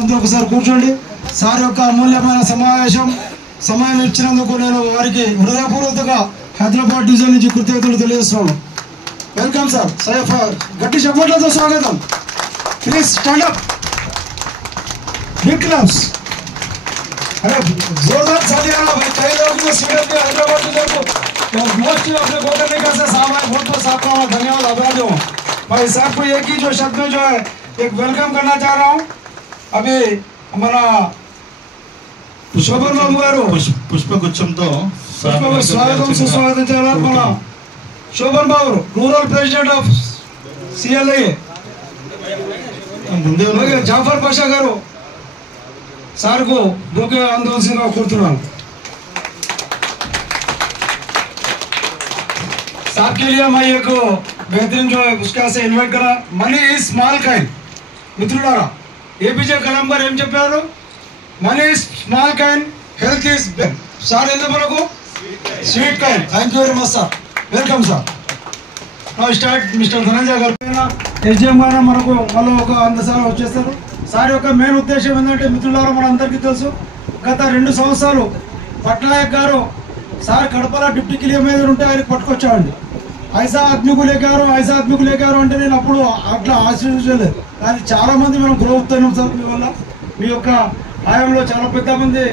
అందరూ ఒకసారి కూర్చోండి. సార్ యొక్క అమూల్యమైన సమయం ఇచ్చినందుకు నేను వారికి హృదయపూర్వకంగా హైదరాబాద్ డివిజన్ నుంచి కృతజ్ఞతలు తెలియజేస్తున్నాను. Welcome sir. గట్టి చప్పట్లతో స్వాగతం. Please stand up. Big clubs अरे जोरदार तालियां भाई कई लोग ने सीएम के हैदराबाद डिवीजन को मोस्ट अपने को करने का साहब है बहुत बहुत साहब का धन्यवाद अभिनंदन हूं भाई साहब को एक ही जो शब्द में जो है एक वेलकम करना चाह रहा हूं. अभी हमारा शोभन बाबू गारू పుష్పగుచ్చంతో स्वागतम सुस्वागतम చేయాలి. మన శోభన్ బాబు రూరల్ ప్రెసిడెంట్ ఆఫ్ సిఎల్ఐ ముందే జాఫర్ పాషా గారు सार को बुके आंदोलन साहब के लिए मैं एक बेहतरीन जो है उसका से इन्वाइट करा. मनी इज स्मॉल काइंड मित्रुलारा एपीजे कलाम गाరు ఏం చెప్పారు? Money is small kind health is big. Sir ఎంత వరకు sweet coin. Thank you very much sir. Welcome sir. Now start mister Dhananjaya గారు ఎస్డిఎం గారు మనకు మళ్ళీ ఒక 100 సార్లు వచ్చేస్తారు. సార్ యొక్క మెయిన్ ఉద్దేశం ఏంటంటే మిత్రులారా మనందరికీ తెలుసు గత 2 సంవత్సరాలు పట్నాయక్ గారు సార్ కడపలో డిప్టీ క్లియర్ మీద ఉంటే ఆయన పట్టుకొచ్చామండి. ఐసా ఆద్మీకు లేకారు అంటే నేను అప్పుడు అట్లా ఆశీర్వదించలేదు. కానీ చాలా మంది మనం గ్రో అవుతున్నాం సార్ మీ వల్ల. మీ యొక్క హయాంలో చాలా పెద్ద మంది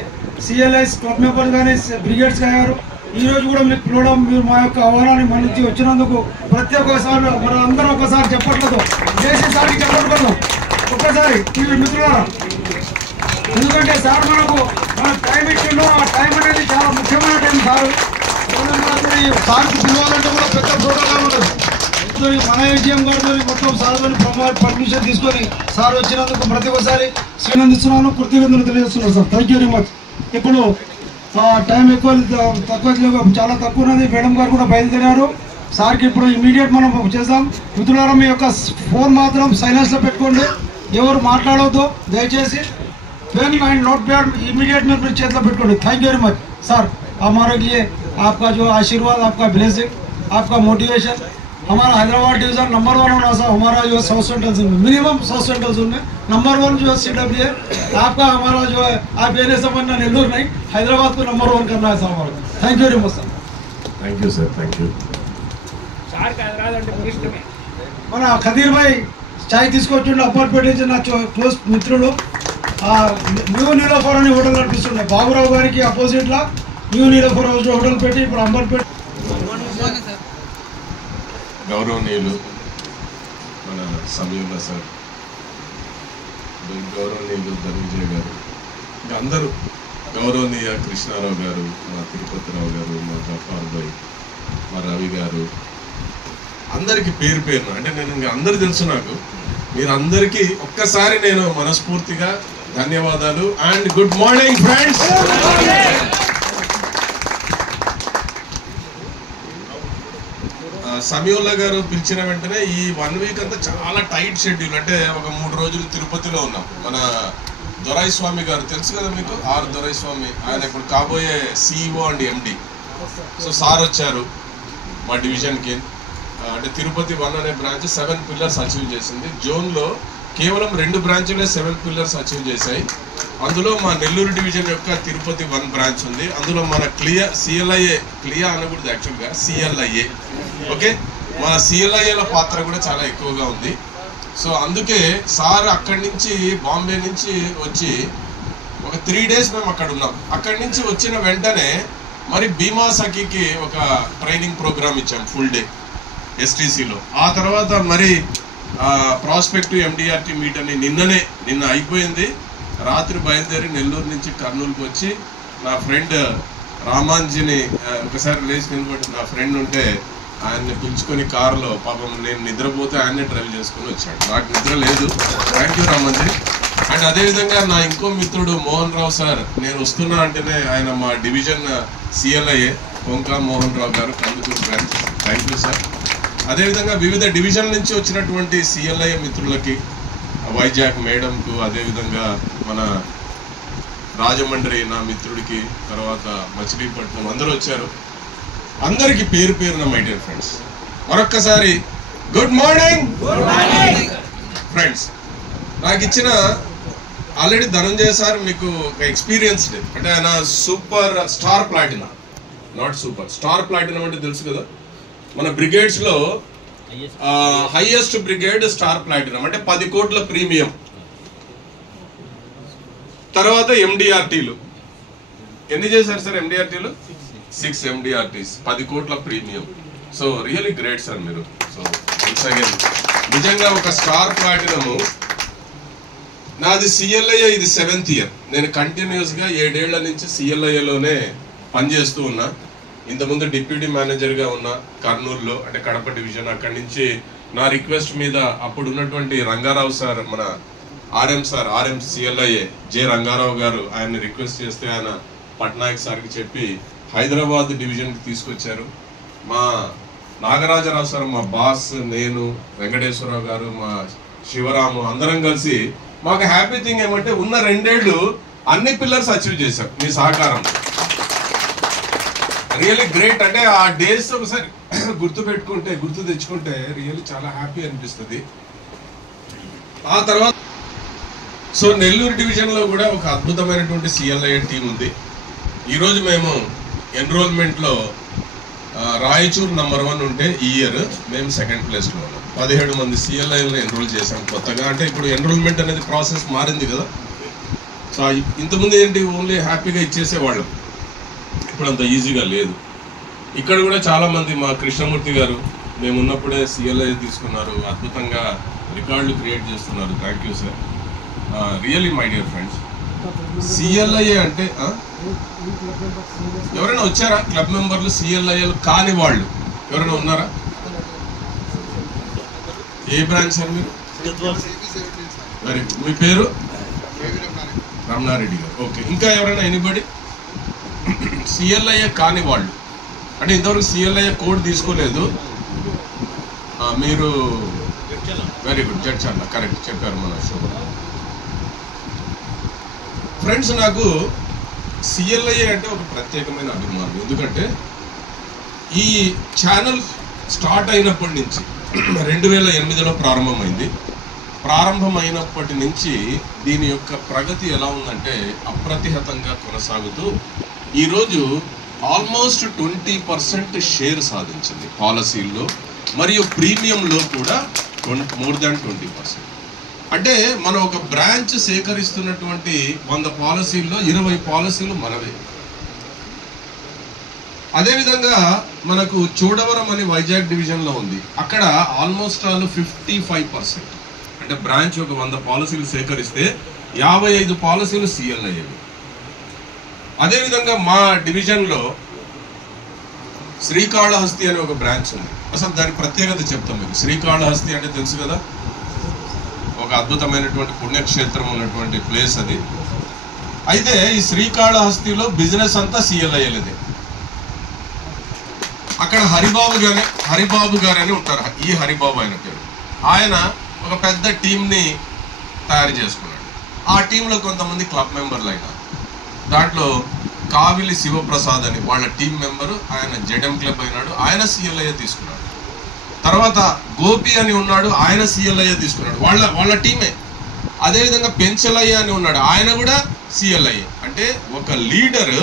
సిఎల్ఐస్ క్లబ్ మెంబర్స్ కానీ బ్రిగేడ్స్ అయ్యారు. ఈ రోజు కూడా మీకు పిలవడం మీరు మా యొక్క ఆహ్వానాన్ని మన్నించి వచ్చినందుకు ప్రతి ఒక్కసారి మన అందరం ఒకసారి చెప్పట్లేదు చేసి సార్కి చెప్పడం ఒక్కసారి మిత్రులారా. ఎందుకంటే సార్ మన టైం ఇచ్చిండో ఆ టైం అనేది చాలా ముఖ్యమైన టైం. సార్కి పిలవాలంటే కూడా పెద్ద ప్రోటోకాల్ ఉంటుంది. మన ఏజీఎం గారితో మొత్తం సార్తో పర్మిషన్ తీసుకొని సార్ వచ్చినందుకు ప్రతి ఒక్కసారి శ్రీనందిస్తున్నాను, కృతజ్ఞతలు తెలియజేస్తున్నాను sir. Thank you very much. ఇప్పుడు టైం చాలా తక్కువ ఉన్నది. మేడం గారు కూడా బయలుదేరారు. సార్కి ఇప్పుడు ఇమీడియట్ మనం చేద్దాం. మిత్రులారా మీ యొక్క ఫోన్ మాత్రం సైలెన్స్లో పెట్టుకోండి. ఎవరు మాట్లాడవద్దు దయచేసి. Pen and notepad immediate में अपने चेत पेट्कोंడి. Thank you very much sir. हमारे लिए आपका जो आशीर्वाद, आपका ब्लेसिंग, आपका मोटिवेशन. हमारा हैदराबाद डिवीजन नंबर 1 होना सर. हमारा जो साउथ सेंट्रल जोन में मिनिमम साउथ सेंट्रल जोन में नंबर 1 जो है सीडब्ल्यू है. आपका हमारा जो है आप ये नहीं समझना नेल्लूर नहीं हैदराबाद को नंबर 1 करना है सर हमारा. Thank you very much sir. Thank you sir. Thank you sir Hyderabad అంటే ముగిష్టమే. మన ఖదీర్ భాయ్ చాయ్ తీసుకొచ్చిండు. అప్పర్పేట నుంచి నా క్లోజ్ మిత్రులు న్యూ నీలోఫర్ అని హోటల్ నడిపిస్తున్నాయి. బాబురావు గారికి అపోజిట్ లా న్యూ నీలోఫర్ హోటల్ పెట్టి ఇప్పుడు అంబర్పేట. గౌరవనీయులు మన సమయంలో సార్, గౌరవనీయులు ధనంజయ గారు, ఇంకా అందరూ, గౌరవనీయ కృష్ణారావు గారు, మా తిరుపతిరావు గారు, మా జఫార్ భాయ్, మా రవి గారు, అందరికీ పేరు పేరున అంటే నేను ఇంకా అందరు తెలుసు నాకు. మీరందరికీ ఒక్కసారి నేను మనస్ఫూర్తిగా ధన్యవాదాలు and good morning friends. Samiullah గారు పిలిచిన వెంటనే ఈ 1 వీక్ అంతా చాలా టైట్ షెడ్యూల్. అంటే ఒక 3 రోజులు తిరుపతిలో ఉన్నాం. మన దొరై స్వామి గారు తెలుసు కదా మీకు, ఆర్ దొరై స్వామి, ఆయన ఇప్పుడు కాబోయే CEO and MD. So sir వచ్చారు మా డివిజన్కి. అంటే తిరుపతి 1 అనే బ్రాంచ్ 7 పిల్లర్స్ అచీవ్ చేసింది. జోన్లో కేవలం 2 బ్రాంచ్లే 7 పిల్లర్స్ అచీవ్ చేశాయి. అందులో మా నెల్లూరు డివిజన్ యొక్క తిరుపతి 1 బ్రాంచ్ ఉంది. అందులో మన సిఎల్ఐఏ అనకూడదు యాక్చువల్గా సిఎల్ఐఏ, ఓకే, మన సిఎల్ఐఏల పాత్ర కూడా చాలా ఎక్కువగా ఉంది. సో అందుకే సార్ అక్కడి నుంచి బాంబే నుంచి వచ్చి ఒక 3 డేస్ మేము అక్కడ ఉన్నాం. అక్కడి నుంచి వచ్చిన వెంటనే మరి భీమా సఖీకి ఒక ట్రైనింగ్ ప్రోగ్రామ్ ఇచ్చాం ఫుల్ డే ఎస్టీసీలో. ఆ తర్వాత మరి ప్రాస్పెక్టివ్ ఎండిఆర్టీ మీట్ అని నిన్న అయిపోయింది. రాత్రి బయలుదేరి నెల్లూరు నుంచి కర్నూలుకి వచ్చి నా ఫ్రెండ్ రామాంజీని ఒకసారి లేచి నిలబడి నా ఫ్రెండ్ ఉంటే ఆయన్ని పిలుచుకొని కారులో, పాపం నేను నిద్రపోతే ఆయన్నే డ్రైవ్ చేసుకుని వచ్చాడు. నాకు నిద్ర లేదు. Thank you Ramanji. అండ్ అదేవిధంగా నా ఇంకో మిత్రుడు మోహన్ రావు సార్, నేను వస్తున్నా అంటేనే ఆయన మా డివిజన్ సిఎల్ఐఏ కొంకా మోహన్ రావు గారు, Kandukur branch. Thank you sir. అదేవిధంగా వివిధ డివిజన్ నుంచి వచ్చినటువంటి సిఎల్ఐ మిత్రులకి, వైజాగ్ మేడంకు, అదేవిధంగా మన రాజమండ్రి నా మిత్రుడికి, తర్వాత మచిలీపట్నం అందరూ వచ్చారు. అందరికీ పేరు పేరున మై డియర్ ఫ్రెండ్స్ మరొక్కసారి గుడ్ మార్నింగ్ ఫ్రెండ్స్. నాకు ఇచ్చిన ఆల్రెడీ ధనంజయ సార్ మీకు ఒక ఎక్స్పీరియన్స్డ్, అంటే ఆయన super star platinum, not super star platinum అంటే తెలుసు కదా, మన బ్రిగేడ్స్ లో హైయెస్ట్ బ్రిగేడ్ స్టార్ ప్లాటినం అంటే 10 కోట్ల ప్రీమియం. తర్వాత ఎండిఆర్టీలు ఎన్ని చేశారు సార్? ఎండిఆర్టీలు 6 ఎండిఆర్టీస్, 10 కోట్ల premium. So really great sir మీరు. సో వన్స్ అగైన్ నిజంగా ఒక స్టార్ ప్లాటినము. నాది సిఎల్ఐఏ, ఇది 7th ఇయర్. నేను కంటిన్యూస్ గా 7 ఏళ్ల నుంచి సిఎల్ఐఏలోనే పనిచేస్తూ ఉన్నా. ఇంతకుముందు డిప్యూటీ మేనేజర్గా ఉన్నా కర్నూలులో, అంటే కడప డివిజన్. అక్కడి నుంచి నా రిక్వెస్ట్ మీద అప్పుడు ఉన్నటువంటి రంగారావు సార్, మన ఆర్ఎం సిఎల్ఐఏ జె రంగారావు గారు, ఆయన్ని రిక్వెస్ట్ చేస్తే ఆయన పట్నాయక్ సార్కి చెప్పి హైదరాబాద్ డివిజన్కి తీసుకొచ్చారు. మా నాగరాజరావు సార్, మా బాస్, నేను, వెంకటేశ్వరరావు గారు, మా శివరాము అందరం కలిసి, మాకు హ్యాపీ థింగ్ ఏమంటే ఉన్న 2 ఏళ్ళు అన్ని పిల్లర్స్ అచీవ్ చేశాం మీ సహకారం. Really great. అంటే ఆ డేస్ ఒకసారి గుర్తు తెచ్చుకుంటే రియల్లీ చాలా హ్యాపీ అనిపిస్తుంది. ఆ తర్వాత సో నెల్లూరు డివిజన్ లో కూడా ఒక అద్భుతమైనటువంటి సిఎల్ఐ టీం ఉంది. ఈరోజు మేము ఎన్రోల్మెంట్ లో రాయచూర్ నంబర్ 1 ఉంటే ఈ ఇయర్ మేము 2nd ప్లేస్ లో ఉన్నాం. 17 మంది సిఎల్ఐలో ఎన్రోల్ చేసాం కొత్తగా. అంటే ఇప్పుడు ఎన్రోల్మెంట్ అనేది ప్రాసెస్ మారింది కదా. సో ఇంతకుముందు ఏంటి, ఓన్లీ హ్యాపీగా ఇచ్చేసేవాళ్ళం, ఇప్పుడు అంత ఈజీగా లేదు. ఇక్కడ కూడా చాలా మంది, మా కృష్ణమూర్తి గారు మేము ఉన్నప్పుడే సిఎల్ఐ తీసుకున్నారు, అద్భుతంగా రికార్డులు క్రియేట్ చేస్తున్నారు. Thank you sir. Really my dear friends, CLIA అంటే ఎవరైనా వచ్చారా క్లబ్ మెంబర్లు? సిఎల్ఐఏలు కాని వాళ్ళు ఎవరైనా ఉన్నారా? ఏ బ్రాంచ్ సార్ మీరు? Very good. మీ పేరు? రమణారెడ్డి గారు. ఓకే. ఇంకా ఎవరైనా ఎనీబడి? సిఎల్ఐఏ కాని వాళ్ళు అంటే ఇంతవరకు సిఎల్ఐఏ కోడ్ తీసుకోలేదు మీరు? Very good. జడ్చర్ల, కరెక్ట్ చెప్పారు మన శోభ. ఫ్రెండ్స్, నాకు సిఎల్ఐఏ అంటే ఒక ప్రత్యేకమైన అభిమానం. ఎందుకంటే ఈ ఛానల్ స్టార్ట్ అయినప్పటి నుంచి 2008లో ప్రారంభమైంది. ప్రారంభమైనప్పటి నుంచి దీని యొక్క ప్రగతి ఎలా ఉందంటే అప్రతిహతంగా కొనసాగుతూ ఈరోజు ఆల్మోస్ట్ 20% షేర్ సాధించింది పాలసీల్లో, మరియు ప్రీమియంలో కూడా మోర్ దాన్ 20%. అంటే మనం ఒక బ్రాంచ్ సేకరిస్తున్నటువంటి 100 పాలసీల్లో 20 పాలసీలు మనవే. అదేవిధంగా మనకు చూడవరం అని వైజాగ్ డివిజన్లో ఉంది. అక్కడ ఆల్మోస్ట్ 55%, అంటే బ్రాంచ్ ఒక 100 పాలసీలు సేకరిస్తే 55 పాలసీలు సిఎల్ఐఏవి. అదేవిధంగా మా డివిజన్లో శ్రీకాళహస్తి అనే ఒక బ్రాంచ్ ఉంది. అసలు దాని ప్రత్యేకత చెప్తాం మీకు. శ్రీకాళహస్తి అంటే తెలుసు కదా, ఒక అద్భుతమైనటువంటి పుణ్యక్షేత్రం ఉన్నటువంటి ప్లేస్ అది. అయితే ఈ శ్రీకాళహస్తిలో బిజినెస్ అంతా సిఎల్ఐఏలదే. అక్కడ హరిబాబు గారు అని ఉంటారు. ఈ హరిబాబు ఆయన పేరు. ఆయన ఒక పెద్ద టీంని తయారు చేసుకున్నాడు. ఆ టీంలో కొంతమంది క్లబ్ మెంబర్లు అయినారు. దాంట్లో కావిలి శివప్రసాద్ అని వాళ్ళ టీం మెంబరు, ఆయన జెడ్ఎం క్లబ్ అయినాడు, ఆయన సిఎల్ఐఏ తీసుకున్నాడు. తర్వాత గోపి అని ఉన్నాడు, ఆయన సిఎల్ఐఏ తీసుకున్నాడు, వాళ్ళ టీమే. అదేవిధంగా పెంచలయ్య అని ఉన్నాడు, ఆయన కూడా సిఎల్ఐఏ. అంటే ఒక లీడర్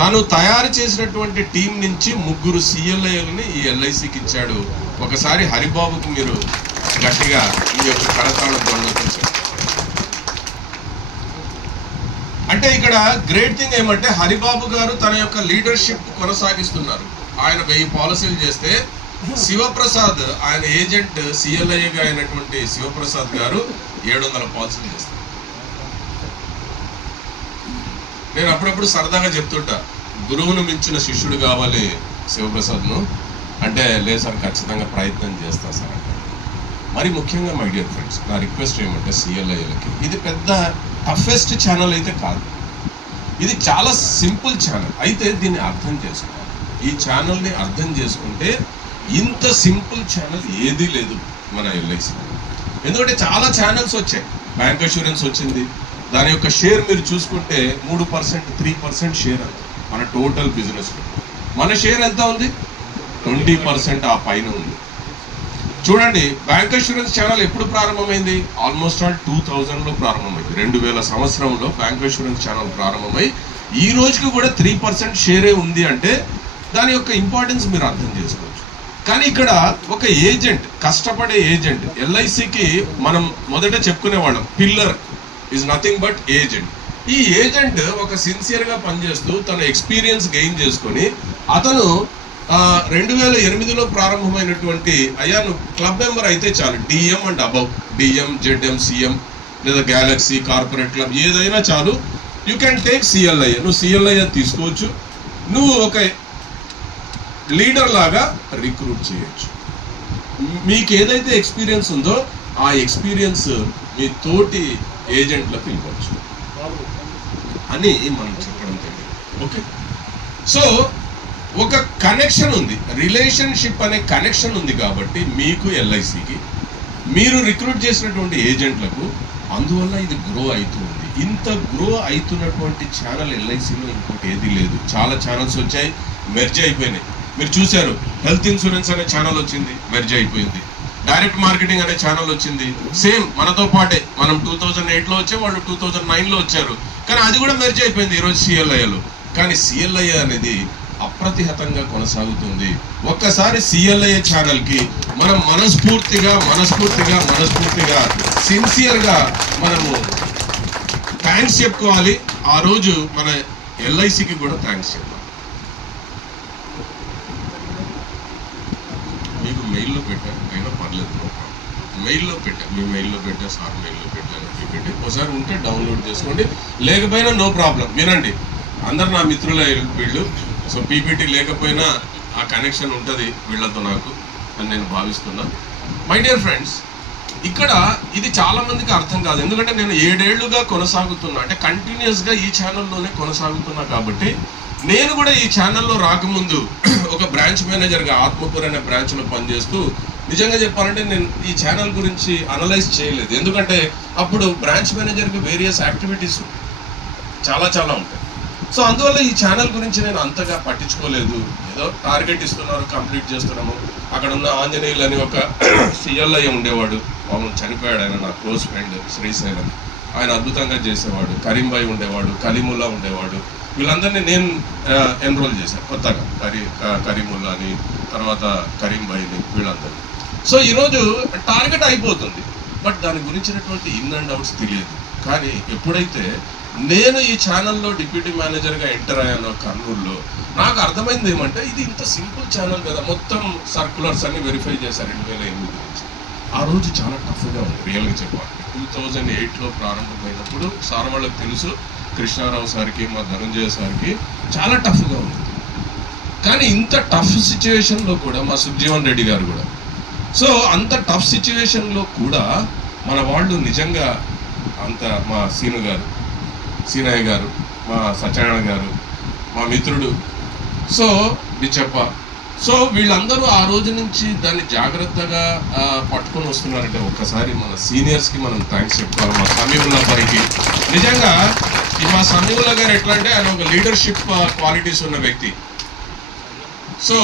తను తయారు చేసినటువంటి టీం నుంచి 3 సిఎల్ఐలని ఈ ఎల్ఐసికి ఇచ్చాడు. ఒకసారి హరిబాబుకి మీరు గట్టిగా ఈ యొక్క కరతాళం పొందొచ్చు. అంటే ఇక్కడ గ్రేట్ థింగ్ ఏమంటే హరిబాబు గారు తన యొక్క లీడర్షిప్ కొనసాగిస్తున్నారు. ఆయన 1000 పాలసీలు చేస్తే శివప్రసాద్, ఆయన ఏజెంట్ సిఎల్ఐగా అయినటువంటి శివప్రసాద్ గారు 700 పాలసీలు చేస్తారు. నేను అప్పుడప్పుడు సరదాగా చెప్తుంటా, గురువును మించిన శిష్యుడు కావాలి శివప్రసాద్ను అంటే, లేదు సార్ ఖచ్చితంగా ప్రయత్నం చేస్తా సార్ అంటే. మరి ముఖ్యంగా మై డియర్ ఫ్రెండ్స్, నా రిక్వెస్ట్ ఏమంటే సిఎల్ఐలకి, ఇది పెద్ద టఫెస్ట్ ఛానల్ అయితే కాదు, ఇది చాలా సింపుల్ ఛానల్. అయితే దీన్ని అర్థం చేసుకోవాలి. ఈ ఛానల్ని అర్థం చేసుకుంటే ఇంత సింపుల్ ఛానల్ ఏదీ లేదు మన ఎల్ఐసి. ఎందుకంటే చాలా ఛానల్స్ వచ్చాయి. బ్యాంక్ అష్యూరెన్స్ వచ్చింది, దాని యొక్క షేర్ మీరు చూసుకుంటే 3%, 3% షేర్ అంత మన టోటల్ బిజినెస్లో. మన షేర్ ఎంత ఉంది? 20% ఆ పైన ఉంది. చూడండి, బ్యాంక్ అష్యూరెన్స్ ఛానల్ ఎప్పుడు ప్రారంభమైంది? ఆల్మోస్ట్ ఆల్ 2000లో ప్రారంభమైంది. 2000 సంవత్సరంలో బ్యాంక్ అష్యూరెన్స్ ఛానల్ ప్రారంభమై ఈ రోజుకి కూడా 3% షేరే ఉంది అంటే దాని యొక్క ఇంపార్టెన్స్ మీరు అర్థం చేసుకోవచ్చు. కానీ ఇక్కడ ఒక ఏజెంట్, కష్టపడే ఏజెంట్, ఎల్ఐసికి మనం మొదట చెప్పుకునేవాళ్ళం pillar is nothing but agent. ఈ ఏజెంట్ ఒక సిన్సియర్గా పనిచేస్తూ తన ఎక్స్పీరియన్స్ గెయిన్ చేసుకొని అతను 2008లో ప్రారంభమైనటువంటి అయ్యా నువ్వు క్లబ్ మెంబర్ అయితే చాలు, DM and above, DM, ZM, CM లేదా గ్యాలక్సీ కార్పొరేట్ క్లబ్ ఏదైనా చాలు, యూ క్యాన్ టేక్ సిఎల్ఐ. నువ్వు సిఎల్ఐ తీసుకోవచ్చు, నువ్వు ఒక లీడర్ లాగా రిక్రూట్ చేయొచ్చు. మీకు ఏదైతే ఎక్స్పీరియన్స్ ఉందో ఆ ఎక్స్పీరియన్స్ మీ తోటి ఏజెంట్లకు ఇవ్వచ్చు అని మనం చెప్పడం జరిగింది. ఓకే, సో ఒక కనెక్షన్ ఉంది, రిలేషన్షిప్ అనే కనెక్షన్ ఉంది కాబట్టి మీకు ఎల్ఐసికి, మీరు రిక్రూట్ చేసినటువంటి ఏజెంట్లకు, అందువల్ల ఇది గ్రో అవుతుంది. ఇంత గ్రో అవుతున్నటువంటి ఛానల్ ఎల్ఐసిలో ఇంకోటి ఏది లేదు. చాలా ఛానల్స్ వచ్చాయి, మెర్జ్ అయిపోయినాయి. మీరు చూశారు, హెల్త్ ఇన్సూరెన్స్ అనే ఛానల్ వచ్చింది, మెర్జ్ అయిపోయింది. డైరెక్ట్ మార్కెటింగ్ అనే ఛానల్ వచ్చింది, సేమ్ మనతో పాటే. మనం 2008లో వచ్చాం, వాళ్ళు 2009లో వచ్చారు, కానీ అది కూడా మెర్జ్ అయిపోయింది ఈరోజు సిఎల్ఐలో. కానీ సిఎల్ఐ అనేది అప్రతిహతంగా కొనసాగుతుంది. ఒక్కసారి సిఎల్ఐ ఛానల్కి మనం మనస్ఫూర్తిగా సిన్సియర్గా మనము థ్యాంక్స్ చెప్పుకోవాలి. ఆ రోజు మన ఎల్ఐసికి కూడా థ్యాంక్స్ చెప్పాలి. మీకు మెయిల్లో పెట్టాను, అయినా పర్లేదు, మెయిల్లో పెట్టాను, మీ మెయిల్లో పెట్టా, సార్ మెయిల్లో పెట్టాను, పెట్టి ఒకసారి ఉంటే డౌన్లోడ్ చేసుకోండి, లేకపోయినా నో ప్రాబ్లం. వినండి, అందరు నా మిత్రులే వీళ్ళు, సో పీపీటీ లేకపోయినా ఆ కనెక్షన్ ఉంటుంది వీళ్ళతో నాకు అని నేను భావిస్తున్నాను. మై డియర్ ఫ్రెండ్స్, ఇక్కడ ఇది చాలా మందికి అర్థం కాదు. ఎందుకంటే నేను 7 ఏళ్లుగా కొనసాగుతున్నా, అంటే కంటిన్యూస్గా ఈ ఛానల్లోనే కొనసాగుతున్నా. కాబట్టి నేను కూడా ఈ ఛానల్లో రాకముందు ఒక బ్రాంచ్ మేనేజర్గా ఆత్మకూరు అనే బ్రాంచ్లో పనిచేస్తూ, నిజంగా చెప్పాలంటే నేను ఈ ఛానల్ గురించి అనలైజ్ చేయలేదు. ఎందుకంటే అప్పుడు బ్రాంచ్ మేనేజర్కి వేరియస్ యాక్టివిటీస్ చాలా ఉంటాయి. సో అందువల్ల ఈ ఛానల్ గురించి నేను అంతగా పట్టించుకోలేదు. ఏదో టార్గెట్ ఇస్తున్నారు, కంప్లీట్ చేస్తున్నాము. అక్కడ ఉన్న ఆంజనేయులు అని ఒక సిఎల్ఐ ఉండేవాడు, పాపం చనిపోయాడు, ఆయన నా క్లోజ్ ఫ్రెండ్ శ్రీశైలం, ఆయన అద్భుతంగా చేసేవాడు. కరీంబాయి ఉండేవాడు, కలీముల్లా ఉండేవాడు. వీళ్ళందరినీ నేను ఎన్రోల్ చేశాను కొత్తగా, కరీముల్లాని, తర్వాత కరీంబాయిని, వీళ్ళందరూ. సో ఈరోజు టార్గెట్ అయిపోతుంది, బట్ దాని గురించినటువంటి ఇన్ అండ్ అవుట్స్ తెలియదు. కానీ ఎప్పుడైతే నేను ఈ ఛానల్లో డిప్యూటీ మేనేజర్గా ఎంటర్ అయ్యానో కర్నూలులో, నాకు అర్థమైంది ఏమంటే ఇది ఇంత సింపుల్ ఛానల్ కదా. మొత్తం సర్కులర్స్ అన్ని వెరిఫై చేశారు 2008 నుంచి. ఆ రోజు చాలా టఫ్గా ఉంది రియల్గా చెప్పాలి. 2008లో ప్రారంభమైనప్పుడు సార్ వాళ్ళకి తెలుసు, కృష్ణారావు సార్కి, మా ధనంజయ సార్కి చాలా టఫ్గా ఉంది. కానీ ఇంత టఫ్ సిచ్యువేషన్లో కూడా మా సుజీవన్ రెడ్డి గారు కూడా, సో అంత టఫ్ సిచ్యువేషన్లో కూడా మన వాళ్ళు నిజంగా అంత, మా సీనయ్య గారు, మా సత్యనారాయణ గారు, మా మిత్రుడు, సో బిచ్చప్ప, సో వీళ్ళందరూ ఆ రోజు నుంచి దాన్ని జాగ్రత్తగా పట్టుకొని వస్తున్నారంటే ఒక్కసారి మన సీనియర్స్కి మనం థ్యాంక్స్ చెప్పుకోవాలి. మా సమీవుల్లా గారికి, నిజంగా మా సమీవుల్లా గారు ఎట్లా అంటే ఆయన ఒక లీడర్షిప్ క్వాలిటీస్ ఉన్న వ్యక్తి. సో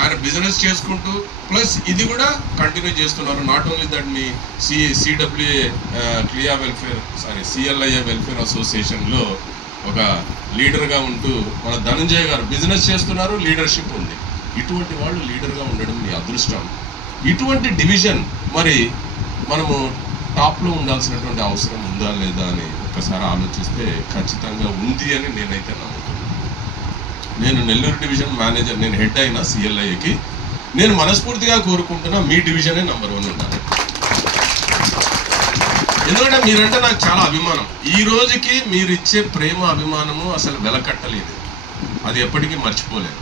ఆయన బిజినెస్ చేసుకుంటూ ప్లస్ ఇది కూడా కంటిన్యూ చేస్తున్నారు. నాట్ ఓన్లీ దట్, మీ సిఎల్ఐఏ వెల్ఫేర్ అసోసియేషన్లో ఒక లీడర్గా ఉంటూ మన ధనంజయ గారు బిజినెస్ చేస్తున్నారు, లీడర్షిప్ ఉంది. ఇటువంటి వాళ్ళు లీడర్గా ఉండడం మీ అదృష్టం. ఇటువంటి డివిజన్ మరి మనము టాప్లో ఉండాల్సినటువంటి అవసరం ఉందా లేదా అని ఒక్కసారి ఆలోచిస్తే ఖచ్చితంగా ఉంది అని నేనైతే నమ్ముతున్నాను. నేను నెల్లూరు డివిజన్ మేనేజర్, నేను హెడ్ అయిన సిఎల్ఐకి నేను మనస్ఫూర్తిగా కోరుకుంటున్నా మీ డివిజనే నెంబర్ 1 ఉండాలి. ఎందుకంటే మీరంటే నాకు చాలా అభిమానం. ఈ రోజుకి మీరు ఇచ్చే ప్రేమ, అభిమానము అసలు వెలకట్టలేదు, అది ఎప్పటికీ మర్చిపోలేదు.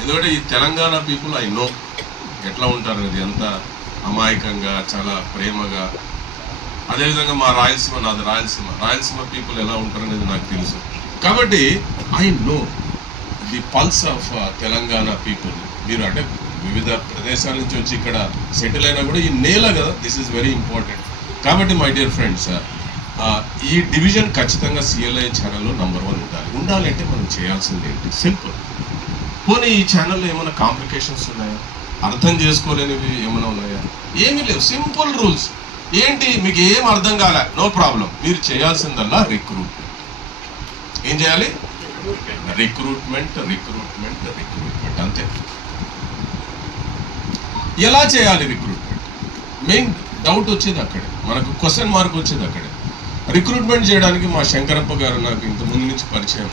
ఎందుకంటే ఈ తెలంగాణ పీపుల్ ఐ నో ఎట్లా ఉంటారు, అది ఎంత అమాయకంగా, చాలా ప్రేమగా. అదేవిధంగా మా రాయలసీమ, నాది రాయలసీమ పీపుల్ ఎలా ఉంటారు అనేది నాకు తెలుసు. కాబట్టి I know the pulse of Telangana people. మీరు అంటే వివిధ ప్రదేశాల నుంచి వచ్చి ఇక్కడ సెటిల్ అయినా కూడా ఈ నేల కదా, దిస్ ఈజ్ వెరీ ఇంపార్టెంట్. కాబట్టి మై డియర్ ఫ్రెండ్స్, ఈ డివిజన్ ఖచ్చితంగా సిఎల్ఐ ఛానల్లో నెంబర్ 1 ఉండాలి అంటే మనం చేయాల్సింది ఏంటి? సింపుల్. పోనీ ఈ ఛానల్లో ఏమైనా కాంప్లికేషన్స్ ఉన్నాయా? అర్థం చేసుకోలేనివి ఏమైనా ఉన్నాయా? ఏమీ లేవు. Simple rules. ఏంటి? మీకు ఏం అర్థం కాలే, నో ప్రాబ్లం. మీరు చేయాల్సిందల్లా రిక్రూట్మెంట్. ఏం చేయాలి? రిక్రూట్మెంట్, రిక్రూట్మెంట్, రిక్రూట్మెంట్, అంతే. ఎలా చేయాలి రిక్రూట్మెంట్? మెయిన్ డౌట్ వచ్చేది అక్కడే, మనకు క్వశ్చన్ మార్క్ వచ్చేది అక్కడే. రిక్రూట్మెంట్ చేయడానికి మా శంకరప్ప గారు నాకు ఇంత ముందు నుంచి పరిచయం.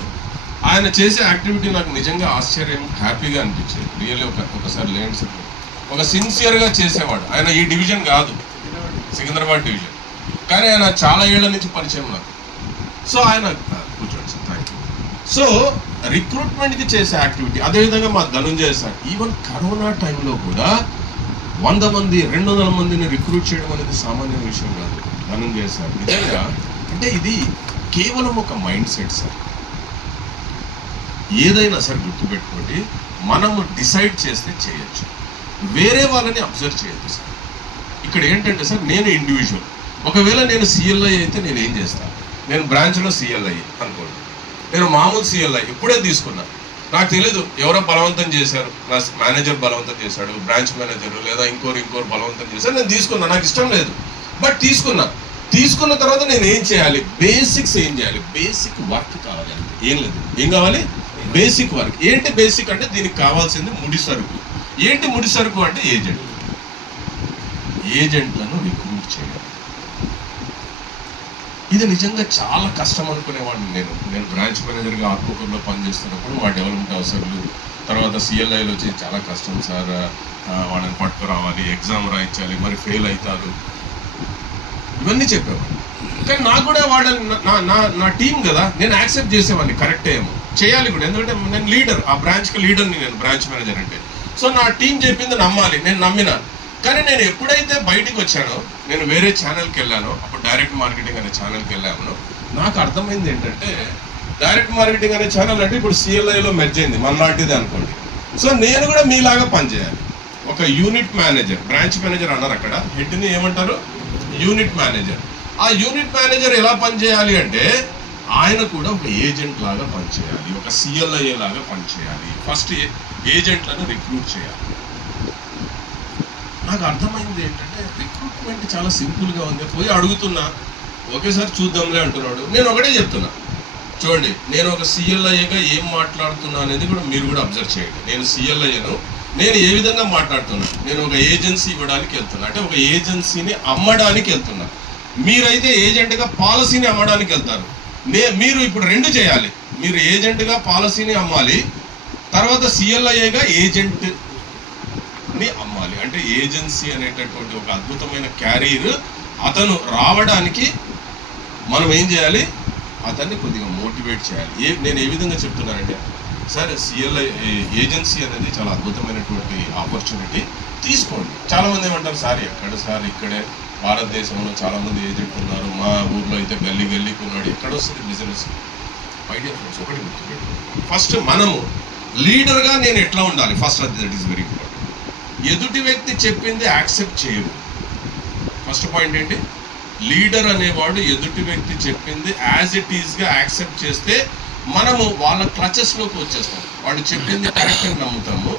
ఆయన చేసే యాక్టివిటీ నాకు నిజంగా ఆశ్చర్యం, హ్యాపీగా అనిపించేది. రియల్లీ ఒకసారి లేండి సార్, ఒక సిన్సియర్గా చేసేవాడు. ఆయన ఈ డివిజన్ కాదు, సికింద్రాబాద్ డివిజన్, కానీ ఆయన చాలా ఏళ్ల నుంచి పరిచయం నాకు. సో ఆయన కూర్చోండి సార్, థ్యాంక్ యూ. సో రిక్రూట్మెంట్కి చేసే యాక్టివిటీ, అదేవిధంగా మా ధనుంజయ సార్, ఈవెన్ కరోనా టైంలో కూడా 100 మంది 200 మందిని రిక్రూట్ చేయడం అనేది సామాన్య విషయం కాదు. ధనుంజయ సార్ నిజంగా, అంటే ఇది కేవలం ఒక మైండ్ సెట్ సార్. ఏదైనా సార్ గుర్తుపెట్టుకోండి, మనము డిసైడ్ చేస్తే చేయొచ్చు, వేరే వాళ్ళని అబ్జర్వ్ చేయొద్దు సార్. ఇక్కడ ఏంటంటే సార్, నేను ఇండివిజువల్. ఒకవేళ నేను సిఎల్ఐ అయితే నేను ఏం చేస్తాను? నేను బ్రాంచ్లో సిఎల్ఐ అనుకోండి, నేను మామూలు సిఎల్ఐ ఇప్పుడే తీసుకున్నా, నాకు తెలీదు ఎవరో బలవంతం చేశారు, నా మేనేజర్ బలవంతం చేశాడు, బ్రాంచ్ మేనేజర్ లేదా ఇంకోరు బలవంతం చేశారు, నేను తీసుకున్నా, నాకు ఇష్టం లేదు, బట్ తీసుకున్న తర్వాత నేను ఏం చేయాలి? బేసిక్స్ ఏం చేయాలి? బేసిక్ వర్క్ కావాలి, అంతే, ఏం లేదు. ఏం కావాలి? Basic work. ఏంటి బేసిక్ అంటే దీనికి కావాల్సింది ముడి సరుకు. ఏంటి ముడి సరుకు అంటే ఏజెంట్లను రిక్రూట్ చేయాలి. ఇది నిజంగా చాలా కష్టం అనుకునేవాడిని నేను బ్రాంచ్ మేనేజర్గా ఆత్మకూరులో పనిచేస్తున్నప్పుడు మా డెవలప్మెంట్ అవసరాలు, తర్వాత సిఎల్ఐలో వచ్చి చాలా కష్టం సార్, వాళ్ళని పట్టుకురావాలి, ఎగ్జామ్ రాయించాలి, మరి ఫెయిల్ అవుతారు, ఇవన్నీ చెప్పేవాడిని. కానీ నాకు కూడా వాళ్ళని నా టీం కదా, నేను యాక్సెప్ట్ చేసేవాడిని, కరెక్టే ఏమో చేయాలి కూడా, ఎందుకంటే నేను లీడర్, ఆ బ్రాంచ్కి లీడర్ని, నేను బ్రాంచ్ మేనేజర్ అంటే. సో నా టీం చెప్పింది నమ్మాలి, నేను నమ్మినా. కానీ నేను ఎప్పుడైతే బయటికి వచ్చానో, నేను వేరే ఛానల్కి వెళ్ళానో, అప్పుడు డైరెక్ట్ మార్కెటింగ్ అనే ఛానల్కి వెళ్ళాను, నాకు అర్థమైంది ఏంటంటే, డైరెక్ట్ మార్కెటింగ్ అనే ఛానల్ అంటే ఇప్పుడు సిఎల్ఐలో మెర్జ్ అయింది, మనలాంటిది అనుకోండి. సో నేను కూడా మీలాగా పనిచేయాలి. ఒక యూనిట్ మేనేజర్, బ్రాంచ్ మేనేజర్ అన్నారు అక్కడ, హెడ్ని ఏమంటారు? Unit manager. ఆ యూనిట్ మేనేజర్ ఎలా పనిచేయాలి అంటే, ఆయన కూడా ఒక ఏజెంట్ లాగా పనిచేయాలి, ఒక సిఎల్ఐఏ లాగా పనిచేయాలి. ఫస్ట్ ఏజెంట్లను రిక్రూట్ చేయాలి. నాకు అర్థమైంది ఏంటంటే, రిక్రూట్మెంట్ చాలా సింపుల్గా ఉంది. పోయి అడుగుతున్నా, ఒకేసారి చూద్దాంలే అంటున్నాడు. నేను ఒకటే చెప్తున్నా, చూడండి, నేను ఒక సిఎల్ఐఏగా ఏం మాట్లాడుతున్నా అనేది కూడా మీరు కూడా అబ్జర్వ్ చేయండి. నేను సిఎల్ఐఏను నేను ఏ విధంగా మాట్లాడుతున్నా, నేను ఒక ఏజెన్సీ ఇవ్వడానికి వెళ్తున్నా, అంటే ఒక ఏజెన్సీని అమ్మడానికి వెళ్తున్నా. మీరైతే ఏజెంట్గా పాలసీని అమ్మడానికి వెళ్తారు. మీరు ఇప్పుడు రెండు చేయాలి, మీరు ఏజెంట్గా పాలసీని అమ్మాలి, తర్వాత సిఎల్ఐఏగా ఏజెంట్ని అమ్మాలి. అంటే ఏజెన్సీ అనేటటువంటి ఒక అద్భుతమైన క్యారియర్ అతను రావడానికి మనం ఏం చేయాలి? అతన్ని కొద్దిగా మోటివేట్ చేయాలి. నేను ఏ విధంగా చెప్తున్నానంటే, సరే సిఎల్ఐ ఏజెన్సీ అనేది చాలా అద్భుతమైనటువంటి ఆపర్చునిటీ, తీసుకోండి. చాలామంది ఏమంటారు, సార్ ఎక్కడ సార్, ఇక్కడే భారతదేశంలో చాలామంది ఏజెంట్ ఉన్నారు, మా ఊర్లో అయితే గల్లీకి ఉన్నాడు, ఎక్కడ వస్తుంది బిజినెస్? మై డియర్ ఫ్రెండ్స్, ఒకటి గుర్తుపెట్టుకోండి, ఫస్ట్ మనము లీడర్గా నేను ఎట్లా ఉండాలి? ఫస్ట్ అది, దట్ ఈస్ వెరీ ఇంపార్టెంట్. ఎదుటి వ్యక్తి చెప్పింది యాక్సెప్ట్ చేయదు. ఫస్ట్ పాయింట్ ఏంటి? లీడర్ అనేవాడు ఎదుటి వ్యక్తి చెప్పింది యాజ్ ఇట్ ఈస్గా యాక్సెప్ట్ చేస్తే మనము వాళ్ళ క్లచెస్లోకి వచ్చేస్తాం. వాడు చెప్పింది కరెక్ట్ అని నమ్ముతాము,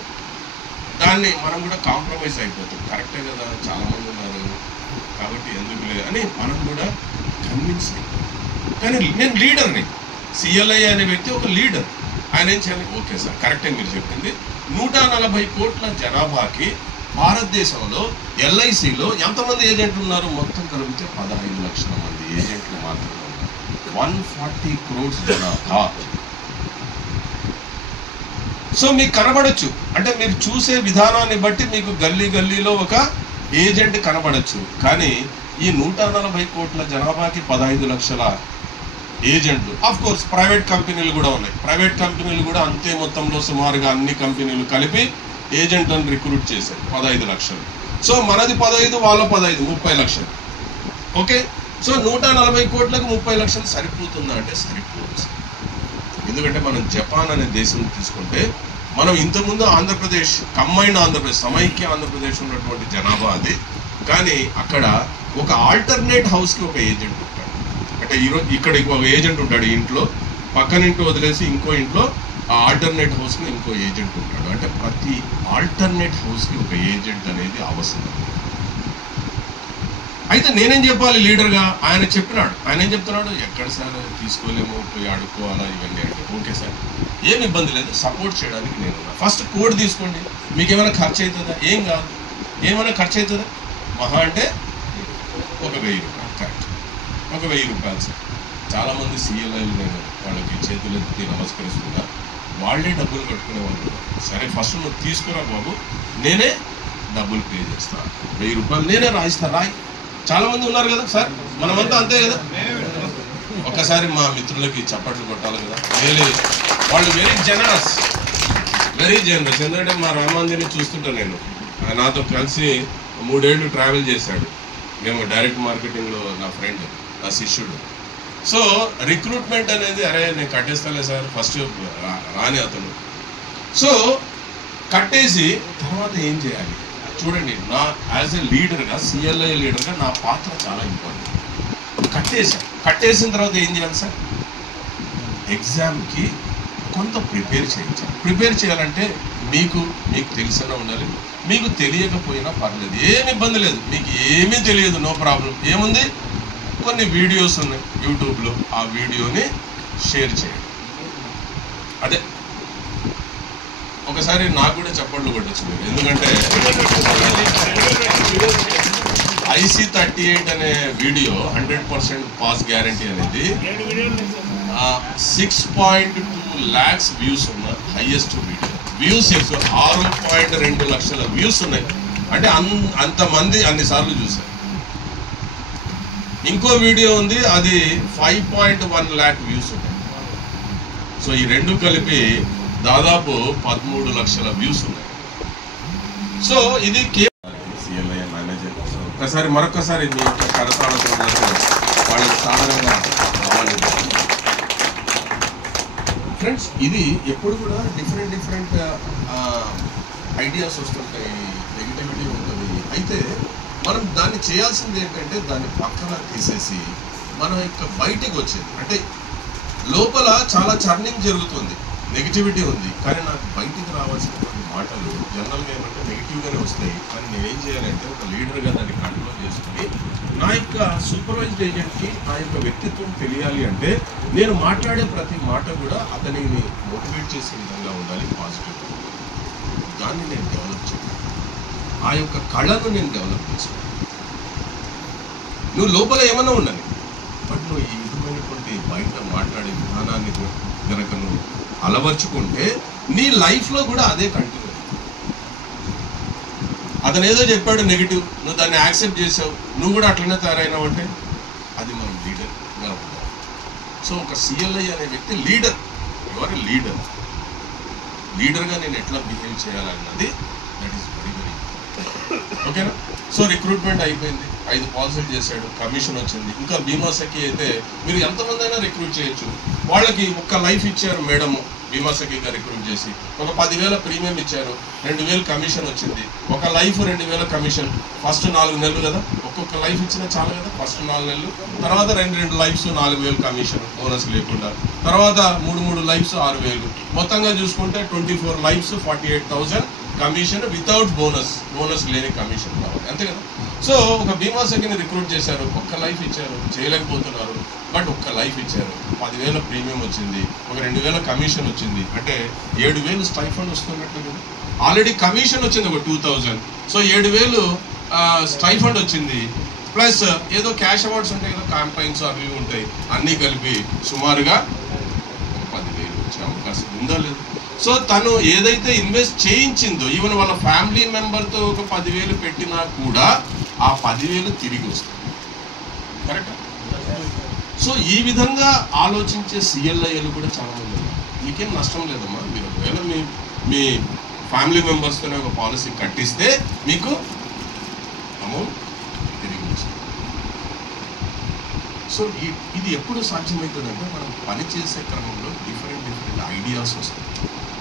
దాన్ని మనం కూడా కాంప్రమైజ్ అయిపోతాం. కరెక్టే కదా, చాలామంది ఉన్నారు కాబట్టి ఎందుకు లేదు అని మనం కూడా కన్విన్స్ అయిపోతాం. కానీ నేను లీడర్ని, సిఎల్ఐ అనే వ్యక్తి ఒక లీడర్, ఆయన ఏం చేయాలి? ఓకే సార్, కరెక్టే మీరు చెప్పింది. 140 కోట్ల జనాభాకి భారతదేశంలో ఎల్ఐసిలో ఎంతమంది ఏజెంట్లు ఉన్నారు? మొత్తం కలిపితే 15 లక్షల మంది ఏజెంట్లు మాత్రమే ఉన్నారు. 140 crores జనాభా. సో మీకు కనబడచ్చు, అంటే మీరు చూసే విధానాన్ని బట్టి మీకు గల్లీలో ఒక ఏజెంట్ కనబడచ్చు. కానీ ఈ 140 కోట్ల జనాభాకి 15 లక్షల ఏజెంట్లు. ఆఫ్ కోర్స్ ప్రైవేట్ కంపెనీలు కూడా ఉన్నాయి, ప్రైవేట్ కంపెనీలు కూడా అంతే మొత్తంలో సుమారుగా అన్ని కంపెనీలు కలిపి ఏజెంట్లను రిక్రూట్ చేశారు 15 లక్షలు. సో మనది 15, వాళ్ళ 15, 30 లక్షలు. ఓకే, సో 140 కోట్లకు 30 లక్షలు సరిపోతుందా అంటే సరిపోతుంది. ఎందుకంటే మనం జపాన్ అనే దేశం తీసుకుంటే, మనం ఇంతకుముందు ఆంధ్రప్రదేశ్, కంబైన్డ్ ఆంధ్రప్రదేశ్, సమైక్య ఆంధ్రప్రదేశ్ ఉన్నటువంటి జనాభా అది. కానీ అక్కడ ఒక ఆల్టర్నేట్ హౌస్కి ఒక ఏజెంట్ ఉంటాడు. అంటే ఈరోజు ఇక్కడ ఒక ఏజెంట్ ఉంటాడు ఇంట్లో, పక్కన ఇంట్లో వదిలేసి ఇంకో ఇంట్లో ఆ ఆల్టర్నేట్ హౌస్కి ఇంకో ఏజెంట్ ఉంటాడు. అంటే ప్రతి ఆల్టర్నేట్ హౌస్కి ఒక ఏజెంట్ అనేది అవసరం. అయితే నేనేం చెప్పాలి లీడర్గా? ఆయన చెప్పినాడు. ఆయన ఏం చెప్తున్నాడు? ఎక్కడ సార్ తీసుకోలేము, పోయి అడుక్కోవాలా ఇవన్నీ అంటే ఓకే సార్, ఏం ఇబ్బంది లేదు, సపోర్ట్ చేయడానికి నేను ఫస్ట్ కోడ్ తీసుకోండి. మీకు ఏమైనా ఖర్చు అవుతుందా? ఏం కాదు. ఏమైనా ఖర్చు అవుతుందా? మహా అంటే ఒక 1000 రూపాయలు. కరెక్ట్, ఒక 1000 రూపాయలు సార్. చాలామంది సీఎల్ఐలు నేను వాళ్ళకి చేతులు ఎత్తి నమస్కరిస్తున్నా, వాళ్ళే డబ్బులు కట్టుకునే వాళ్ళు. సరే ఫస్ట్ నువ్వు తీసుకురా బాబు, నేనే డబ్బులు పే చేస్తాను, 1000 రూపాయలు నేనే రాయిస్తాను, రాయి. చాలా మంది ఉన్నారు కదా సార్, మనమంతా అంతే కదా. ఒక్కసారి మా మిత్రులకి చప్పట్లు కొట్టాలి కదా. వాళ్ళు వెరీ జనరస్. ఎందుకంటే మా రామాంజని చూస్తుంటా నేను, నాతో కలిసి 3 ఏళ్ళు ట్రావెల్ చేశాడు. మేము డైరెక్ట్ మార్కెటింగ్లో, నా ఫ్రెండ్, నా శిష్యుడు. సో రిక్రూట్మెంట్ అనేది అరే నేను కట్టేస్తాలే సార్, ఫస్ట్ రాని అతను. సో కట్టేసి తర్వాత ఏం చేయాలి చూడండి. నా యాజ్ ఎ లీడర్గా, సిఎల్ఐ లీడర్గా నా పాత్ర చాలా ఇంపార్టెంట్. కట్టేసిన తర్వాత ఏం చేయాలి సార్? ఎగ్జామ్కి కొంత ప్రిపేర్ చేయించాలి. ప్రిపేర్ చేయాలంటే మీకు తెలిసిన ఉండాలి, మీకు తెలియకపోయినా పర్లేదు, ఏమి ఇబ్బంది లేదు. మీకు ఏమీ తెలియదు, నో ప్రాబ్లం. ఏముంది, కొన్ని వీడియోస్ ఉన్నాయి యూట్యూబ్లో, ఆ వీడియోని షేర్ చేయండి. అదే ఒకసారి నాకు కూడా చప్పట్లు కొట్టచ్చు మీరు, ఎందుకంటే IC38 అనే వీడియో 100% పాస్ గ్యారంటీ అనేది 6.2 lakhs వ్యూస్ ఉన్న హైయెస్ట్ వీడియో. వ్యూస్ ఎక్కువ, 6.2 లక్షల వ్యూస్ ఉన్నాయి. అంటే అంతమంది అన్నిసార్లు చూశారు. ఇంకో వీడియో ఉంది, అది 5.1 lakh వ్యూస్ ఉన్నాయి. సో ఈ రెండు కలిపి దాదాపు 13 లక్షల వ్యూస్ ఉన్నాయి. సో ఇది సిఎల్ఐ మేనేజర్. మరొకసారి మీ యొక్క కరతాళతో వాళ్ళకి సాధారణంగా ఫ్రెండ్స్, ఇది ఎప్పుడు కూడా డిఫరెంట్ ఐడియాస్ వస్తుంటాయి, నెగిటివిటీ ఉంటుంది. అయితే మనం దాన్ని చేయాల్సింది ఏంటంటే దాన్ని పక్కన తీసేసి మన యొక్క బయటికి వచ్చేది, అంటే లోపల చాలా చర్నింగ్ జరుగుతుంది, నెగిటివిటీ ఉంది, కానీ నాకు బయటికి రావాల్సినటువంటి మాటలు జనరల్గా ఏమంటే నెగిటివ్గానే వస్తాయి. కానీ నేనేం చేయాలంటే ఒక లీడర్గా దాన్ని కంట్రోల్ చేసుకుని నా యొక్క సూపర్వైజ్డ్ ఏజెంట్కి నా యొక్క వ్యక్తిత్వం తెలియాలి అంటే నేను మాట్లాడే ప్రతి మాట కూడా అతనిని మోటివేట్ చేసే విధంగా ఉండాలి, పాజిటివ్. దాన్ని నేను డెవలప్ చేయాలి, ఆ యొక్క కళను నేను డెవలప్ చేసుకోవాలి. నువ్వు లోపల ఏమన్నా ఉండని, బట్ నువ్వు ఈ విధమైనటువంటి బయట మాట్లాడే విధానాన్ని కనుక నువ్వు అలవర్చుకుంటే నీ లైఫ్లో కూడా అదే కంటిన్యూ. అతను ఏదో చెప్పాడు నెగిటివ్, నువ్వు దాన్ని యాక్సెప్ట్ చేసావు, నువ్వు కూడా అట్లనే తయారైనావు అంటే అది మనం లీడర్గా ఉంటాం. సో ఒక సిఎల్ఐ అనే వ్యక్తి లీడర్, యువర్ ఎ లీడర్గా నేను ఎట్లా బిహేవ్ చేయాలన్నది దట్ ఈస్ వెరీ ఇంపార్టెంట్. ఓకేనా? సో రిక్రూట్మెంట్ అయిపోయింది, 5 పాలసీలు చేశాడు, కమిషన్ వచ్చింది. ఇంకా బీమా సఖి అయితే మీరు ఎంతమంది అయినా రిక్రూట్ చేయొచ్చు. వాళ్ళకి ఒక్క లైఫ్ ఇచ్చారు మేడము, బీమా సఖిగా రిక్రూట్ చేసి ఒక 10,000 ప్రీమియం ఇచ్చారు, 2,000 కమిషన్ వచ్చింది. ఒక లైఫ్ 2,000 కమిషన్. ఫస్ట్ 4 నెలలు కదా, ఒక్కొక్క లైఫ్ ఇచ్చినా చాలు కదా, ఫస్ట్ 4 నెలలు. తర్వాత 2 లైఫ్స్ 4,000 కమిషన్ బోనస్ లేకుండా. తర్వాత 3 లైఫ్స్ 6,000. మొత్తంగా చూసుకుంటే 24 లైఫ్స్ 48,000 కమిషన్ వితౌట్ బోనస్ లేని కమిషన్ రావాలి, అంతే కదా. సో ఒక బీమా సఖిని రిక్రూట్ చేశారు, ఒక్క లైఫ్ ఇచ్చారు, చేయలేకపోతున్నారు, బట్ ఒక్క లైఫ్ ఇచ్చారు, 10,000 ప్రీమియం వచ్చింది, ఒక 2,000 కమిషన్ వచ్చింది, అంటే 7,000 స్టైఫండ్ వస్తున్నట్టు కదా. ఆల్రెడీ కమిషన్ వచ్చింది ఒక 2,000, సో 7,000 స్టైఫండ్ వచ్చింది. ప్లస్ ఏదో క్యాష్ అవార్డ్స్ ఉంటాయి కదా, క్యాంపైన్స్ అవి ఉంటాయి, అన్నీ కలిపి సుమారుగా 10,000 వచ్చే అవకాశం ఉందా లేదు. సో తను ఏదైతే ఇన్వెస్ట్ చేయించిందో, ఈవెన్ వాళ్ళ ఫ్యామిలీ మెంబర్తో ఒక 10,000 పెట్టినా కూడా ఆ 10,000 తిరిగి వస్తుంది. కరెక్టా? సో ఈ విధంగా ఆలోచించే సిఎల్ఐలు కూడా చాలా మంది ఉన్నారు. మీకేం నష్టం లేదమ్మా, మీరు ఒకవేళ మీ ఫ్యామిలీ మెంబర్స్తోనే ఒక పాలసీ కట్టిస్తే మీకు అమౌంట్ తిరిగి వస్తుంది. సో ఇది ఎప్పుడు సాధ్యమవుతుందంటే మనం పనిచేసే క్రమంలో డిఫరెంట్ ఐడియాస్ వస్తాయి.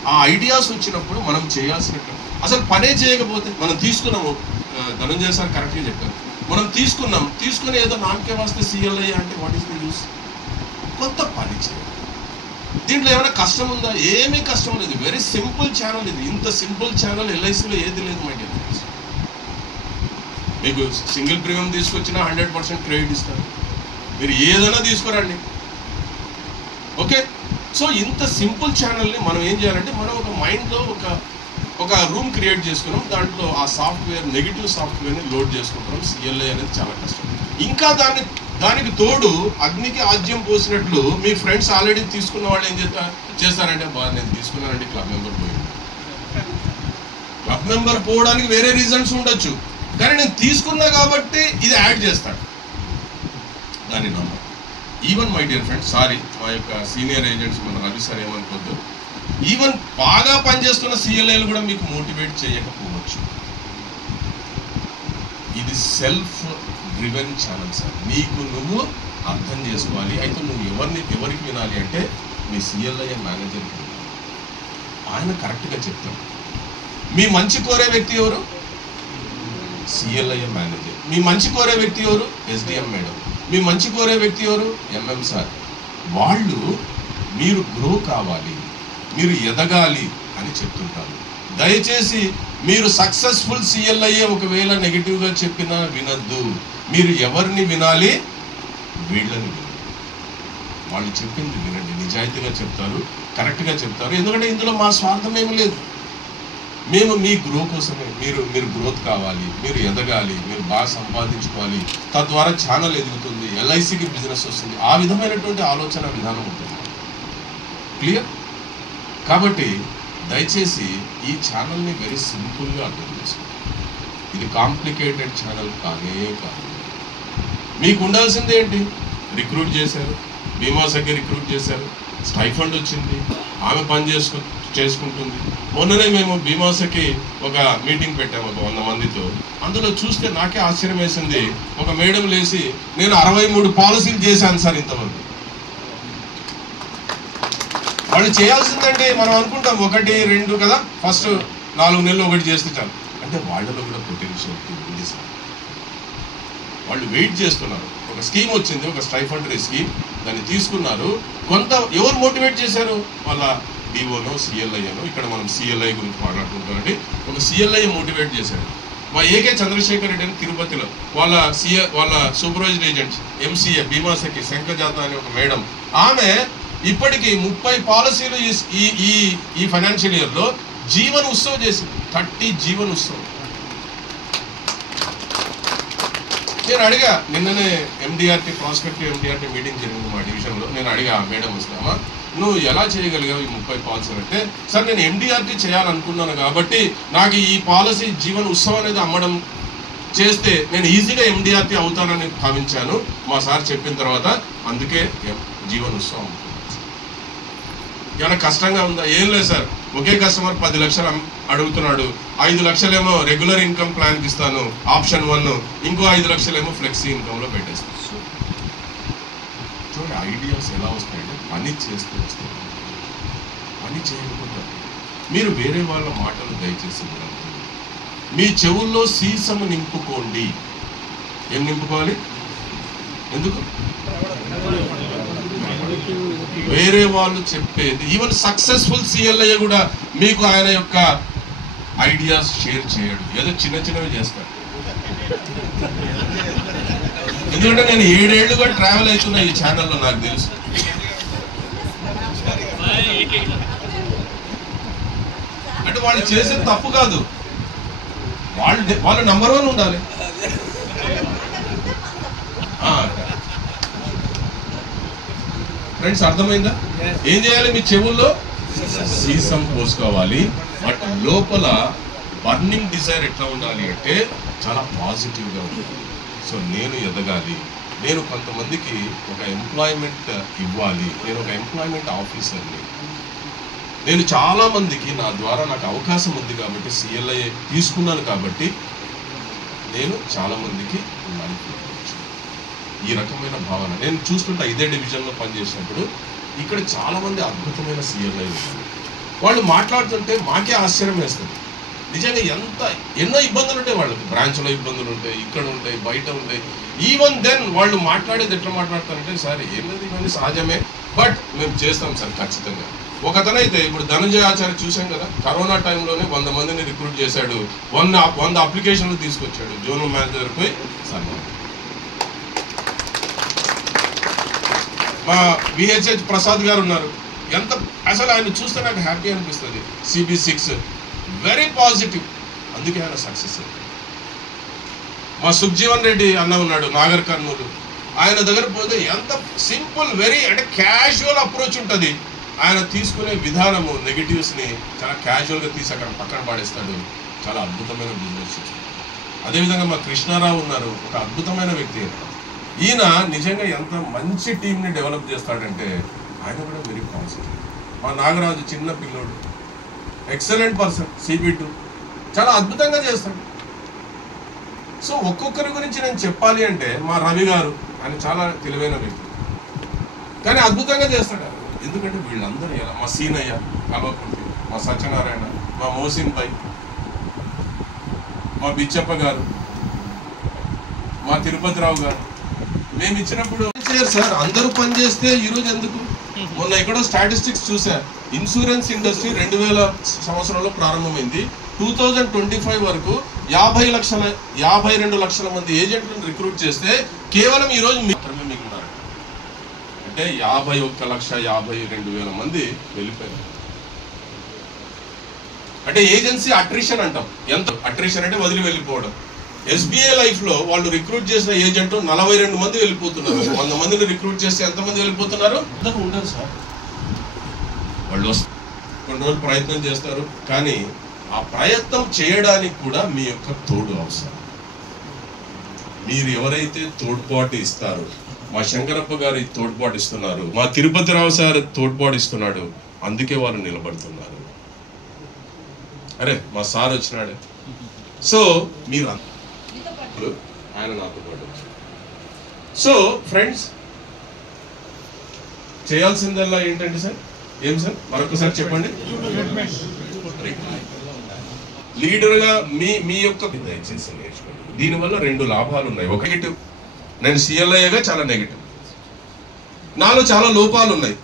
ఆ ఐడియాస్ వచ్చినప్పుడు మనం చేయాల్సినట్టు, అసలు పనే చేయకపోతే మనం తీసుకున్నాము, ధనంజయ సార్ కరెక్ట్గా చెప్పారు, మనం తీసుకుని ఏదో నామకే వస్తే సిఎల్ఐ అంటే వాట్ ఈస్ ద యూస్? కొంత పని చేయాలి, దీంట్లో ఏమైనా కష్టం ఉందా? ఏమీ కష్టం లేదు. వెరీ సింపుల్ ఛానల్ ఇది. ఇంత సింపుల్ ఛానల్ ఎల్ఐసిలో ఏది లేదు మై డియర్ ఫ్రెండ్స్. మీకు సింగిల్ ప్రీమియం తీసుకొచ్చినా 100% క్రెడిట్ ఇస్తారు. మీరు ఏదైనా తీసుకురండి, ఓకే. సో ఇంత సింపుల్ ఛానల్ని మనం ఏం చేయాలంటే, మనం ఒక మైండ్లో ఒక రూమ్ క్రియేట్ చేసుకున్నాం. దాంట్లో ఆ సాఫ్ట్వేర్, నెగిటివ్ సాఫ్ట్వేర్ని లోడ్ చేసుకుంటున్నాం. సిఎల్ఐ అనేది చాలా కష్టం. ఇంకా దానికి తోడు అగ్నికి ఆజ్యం పోసినట్లు మీ ఫ్రెండ్స్ ఆల్రెడీ తీసుకున్న వాళ్ళు ఏం చేస్తారంటే, బాగా నేను తీసుకున్నానండి, క్లబ్ మెంబర్ పోయింది. క్లబ్ మెంబర్ పోవడానికి వేరే రీజన్స్ ఉండొచ్చు, కానీ నేను తీసుకున్నా కాబట్టి ఇది యాడ్ చేస్తాడు. దాన్ని నమ్మకం. Even my dear friends, sorry మా యొక్క సీనియర్ ఏజెంట్స్ మన రవి సార్ ఏమనుకోద్దు, ఈవెన్ బాగా పనిచేస్తున్న సిఎల్ఐలు కూడా మీకు మోటివేట్ చేయకపోవచ్చు. ఇది సెల్ఫ్ డ్రివెన్ ఛానల్ సార్. నీకు నువ్వు అర్థం చేసుకోవాలి. అయితే నువ్వు ఎవరికి వినాలి అంటే మీ సిఎల్ఐ మేనేజర్కి వినాలి. ఆయన కరెక్ట్గా చెప్తాడు. మీ మంచి కోరే వ్యక్తి ఎవరు? CLI manager. మీ మంచి కోరే వ్యక్తి ఎవరు? SDM madam. మీ మంచి కోరే వ్యక్తి ఎవరు? MM sir. వాళ్ళు మీరు గ్రో కావాలి, మీరు ఎదగాలి అని చెప్తుంటారు. దయచేసి మీరు సక్సెస్ఫుల్ సిఎల్ఐ ఒకవేళ నెగిటివ్గా చెప్పినా వినద్దు. మీరు ఎవరిని వినాలి? వీళ్ళని వినండి. వాళ్ళు చెప్పింది వినండి. నిజాయితీగా చెప్తారు, కరెక్ట్గా చెప్తారు. ఎందుకంటే ఇందులో మా స్వార్థం ఏమి లేదు. మేము మీ గ్రో కోసమే, మీరు గ్రోత్ కావాలి, మీరు ఎదగాలి, మీరు బాగా సంపాదించుకోవాలి, తద్వారా ఛానల్ ఎదుగుతుంది, ఎల్ఐసికి బిజినెస్ వస్తుంది. ఆ విధమైనటువంటి ఆలోచన విధానం ఉంటుంది. క్లియర్? కాబట్టి దయచేసి ఈ ఛానల్ని వెరీ సింపుల్గా అర్థం చేసుకోండి. ఇది కాంప్లికేటెడ్ ఛానల్ కానే కాదు. మీకు ఉండాల్సింది ఏంటి? రిక్రూట్ చేశారు, బీమా సఖి రిక్రూట్ చేశారు, స్టైఫండ్ వచ్చింది, ఆమె పని చేసుకుంటుంది. మొన్ననే మేము బీమా సఖి ఒక మీటింగ్ పెట్టాము ఒక 100 మందితో. అందులో చూస్తే నాకే ఆశ్చర్యం వేసింది. ఒక మేడం లేసి, నేను 63 పాలసీలు చేశాను సార్ ఇంతవరకు. వాళ్ళు చేయాల్సిందంటే మనం అనుకుంటాం 1, 2 కదా, ఫస్ట్ 4 నెలలు ఒకటి చేస్తే చాలు. అంటే వాళ్ళలో కూడా పొటెన్షియల్ ఉంది సార్. వాళ్ళు వెయిట్ చేస్తున్నారు. ఒక స్కీమ్ వచ్చింది, ఒక స్టైఫండరీ స్కీమ్, దాన్ని తీసుకున్నారు. కొంత ఎవరు మోటివేట్ చేశారు? వాళ్ళ డిఓనో సిఎల్ఐనో. ఇక్కడ మనం సిఎల్ఐ గురించి మాట్లాడుకుంటామండి. ఒక సిఎల్ఐ మోటివేట్ చేశారు. మా ఏకే చంద్రశేఖర్ రెడ్డి అని తిరుపతిలో వాళ్ళ సూపర్వైజర్ ఏజెంట్స్ ఎంసీఏ బీమా సఖి శంకజాత అనే ఒక మేడం, ఆమె ఇప్పటికీ 30 పాలసీలు ఈ ఫైనాన్షియల్ ఇయర్లో జీవన్ ఉత్సవ్ చేసింది. 30 జీవన్ ఉత్సవ్. నేను అడిగా, నిన్ననే ఎండిఆర్టీ ప్రాస్పెక్టివ్ ఎండిఆర్టీ మీటింగ్ జరిగింది మా డివిజన్లో. నేను అడిగా మేడం వస్తామా, నువ్వు ఎలా చేయగలిగావు ఈ 30 పాలసీలు అంటే, సార్ నేను ఎండిఆర్టీ చేయాలనుకున్నాను కాబట్టి నాకు ఈ పాలసీ జీవన్ ఉత్సవం అనేది అమ్మడం చేస్తే నేను ఈజీగా ఎండిఆర్టీ అవుతానని భావించాను. మా సార్ చెప్పిన తర్వాత అందుకే జీవన్ ఉత్సవం. ఏమైనా కష్టంగా ఉందా? ఏం లేదు సార్. ఒకే కస్టమర్ 10 లక్షలు అడుగుతున్నాడు. 5 లక్షలేమో రెగ్యులర్ ఇన్కమ్ ప్లాన్కి ఇస్తాను, ఆప్షన్ 1. ఇంకో 5 లక్షలేమో ఫ్లెక్సీ ఇన్కమ్లో పెట్టేస్తాను. చూడండి ఐడియాస్ ఎలా వస్తాయంటే పని చేస్తూ వస్తాయి. పని చేయకపోతే మీరు వేరే వాళ్ళ మాటలు దయచేసి వినద్దు. మీ చెవుల్లో సీసము నింపుకోండి. ఏం నింపుకోవాలి? ఎందుకు? వేరే వాళ్ళు చెప్పేది. ఈవెన్ సక్సెస్ఫుల్ సిఎల్ఐ కూడా మీకు ఆయన యొక్క ఐడియాస్ షేర్ చేయడు. ఏదో చిన్నవి చేస్తాడు. ఎందుకంటే నేను 7 ఏళ్లుగా ట్రావెల్ అవుతున్నా ఈ ఛానల్లో, నాకు తెలుసు. అంటే వాళ్ళు చేసేది తప్పు కాదు, వాళ్ళు నంబర్ 1 ఉండాలి. ఫ్రెండ్స్ అర్థమైందా? ఏం చేయాలి? మీ చెవుల్లో సీసం పోసుకోవాలి. బట్ లోపల బర్నింగ్ డిజైర్ ఎట్లా ఉండాలి అంటే చాలా పాజిటివ్గా ఉండాలి. సో నేను ఎదగాలి, నేను కొంతమందికి ఒక ఎంప్లాయ్మెంట్ ఇవ్వాలి, నేను ఒక ఎంప్లాయ్మెంట్ ఆఫీసర్ని, నేను చాలామందికి నా ద్వారా నాకు అవకాశం ఉంది కాబట్టి సిఎల్ఐ తీసుకున్నాను కాబట్టి నేను చాలామందికి లైఫ్ ఇవ్వచ్చు. ఈ రకమైన భావన నేను చూస్తుంటా. ఇదే డివిజన్లో పనిచేసినప్పుడు ఇక్కడ చాలామంది అద్భుతమైన సిఎల్ఐ ఉన్నారు. వాళ్ళు మాట్లాడుతుంటే మాకే ఆశ్చర్యం వేస్తుంది. నిజంగా ఎన్నో ఇబ్బందులు ఉంటాయి వాళ్ళకి, బ్రాంచ్లో ఇబ్బందులు ఉంటాయి, ఇక్కడ ఉంటాయి, బయట ఉంటాయి. ఈవెన్ దెన్ వాళ్ళు మాట్లాడేది ఎట్లా మాట్లాడతారంటే, సార్ ఏం లేదు ఇవన్నీ సహజమే, బట్ మేము చేస్తాం సార్ ఖచ్చితంగా. ఒకతనైతే ఇప్పుడు ధనంజయ ఆచార్య చూసాం కదా, కరోనా టైంలోనే 100 మందిని రిక్రూట్ చేశాడు, 100 అప్లికేషన్లు తీసుకొచ్చాడు, జోనల్ మేనేజర్ పోయి సన్మానం. మా విహెచ్హెచ్ ప్రసాద్ గారు ఉన్నారు, ఎంత అసలు ఆయన చూస్తే నాకు హ్యాపీ అనిపిస్తుంది. CB6 వెరీ పాజిటివ్, అందుకే ఆయన సక్సెస్. మా సుఖజీవన్ రెడ్డి అన్న ఉన్నాడు నాగర్ కర్నూలు, ఆయన దగ్గర పోతే ఎంత సింపుల్ వెరీ అంటే క్యాజువల్ అప్రోచ్ ఉంటుంది. ఆయన తీసుకునే విధానము నెగిటివ్స్ని చాలా క్యాజువల్గా తీసి అక్కడ పక్కన పాడేస్తాడు. చాలా అద్భుతమైన బిజినెస్. అదేవిధంగా మా కృష్ణారావు ఉన్నారు, ఒక అద్భుతమైన వ్యక్తి. ఈయన నిజంగా ఎంత మంచి టీంని డెవలప్ చేస్తాడంటే ఆయన కూడా వెరీ పాజిటివ్. మా నాగరాజు చిన్న పిల్లోడు, ఎక్సలెంట్ పర్సన్, CB2 చాలా అద్భుతంగా చేస్తాడు. సో ఒక్కొక్కరి గురించి నేను చెప్పాలి అంటే మా రవి గారు, ఆయన చాలా తెలివైన వ్యక్తి కానీ అద్భుతంగా చేస్తాడు. ఎందుకంటే వీళ్ళందరూ ఎలా, మా సీనయ్య కల్వకుంటి, మా సత్యనారాయణ, మా మోసిన్ భాయ్, మా బిచ్చప్ప గారు, మా తిరుపతిరావు గారు, మేము ఇచ్చినప్పుడు సార్ అందరూ పనిచేస్తే ఈరోజు ఎందుకు. మొన్న ఎక్కడో స్టాటిస్టిక్స్ చూసా, ఇన్సూరెన్స్ ఇండస్ట్రీ 2000 సంవత్సరంలో ప్రారంభమైంది, 2025 వరకు 52 లక్షల మంది ఏజెంట్లను రిక్రూట్ చేస్తే కేవలం ఈరోజు మాత్రమే మిగిలినారు. అంటే 51,52,000 మంది వెళ్ళిపోయారు. అంటే ఏజెన్సీ అట్రిషన్ అంటాం. ఎంత అట్రిషన్ అంటే వదిలి వెళ్ళిపోవడం. SBI లైఫ్ లో వాళ్ళు రిక్రూట్ చేసిన ఏజెంట్ 42 మంది వెళ్ళిపోతున్నారు. 100 మందిని రిక్రూట్ చేస్తే ఎంతమంది వెళ్ళిపోతున్నారు? ఉండదు సార్. వాళ్ళు కొన్ని రోజులు ప్రయత్నం చేస్తారు, కానీ ఆ ప్రయత్నం చేయడానికి కూడా మీ యొక్క తోడు అవసరం. మీరు ఎవరైతే తోడ్పాటు ఇస్తారో, మా శంకరప్ప గారి తోడ్పాటు ఇస్తున్నారు, మా తిరుపతిరావు సార్ తోడ్పాటు ఇస్తున్నాడు, అందుకే వాళ్ళు నిలబడుతున్నారు. అరే మా సార్ వచ్చినాడు. సో మీరు ఆయన నాతో పాటు. సో ఫ్రెండ్స్, చేయాల్సిందల్లా ఏంటంటే సార్, ఏం సార్ మరొకసారి చెప్పండి. లీడర్గా మీ యొక్క దయచేసి నేర్చుకోండి. దీనివల్ల 2 లాభాలు ఉన్నాయి. ఒక నెగిటివ్, నేను CLIగా చాలా నెగిటివ్, నాలో చాలా లోపాలు ఉన్నాయి.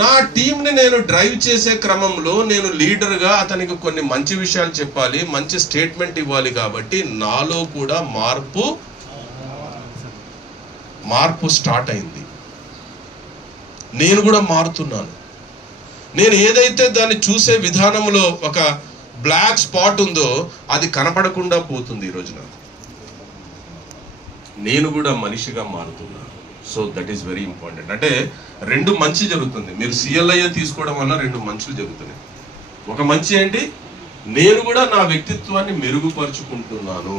నా టీంని నేను డ్రైవ్ చేసే క్రమంలో నేను లీడర్గా అతనికి కొన్ని మంచి విషయాలు చెప్పాలి, మంచి స్టేట్మెంట్ ఇవ్వాలి. కాబట్టి నాలో కూడా మార్పు స్టార్ట్ అయింది. నేను కూడా మారుతున్నాను. నేను ఏదైతే దాన్ని చూసే విధానంలో ఒక బ్లాక్ స్పాట్ ఉందో అది కనపడకుండా పోతుంది. ఈ రోజున నేను కూడా మనిషిగా మారుతున్నాను. So that is very important. అంటే 2 మంచి జరుగుతుంది. మీరు CLI తీసుకోవడం వల్ల 2 మంచులు జరుగుతున్నాయి. ఒక మంచి ఏంటి, నేను కూడా నా వ్యక్తిత్వాన్ని మెరుగుపరుచుకుంటున్నాను.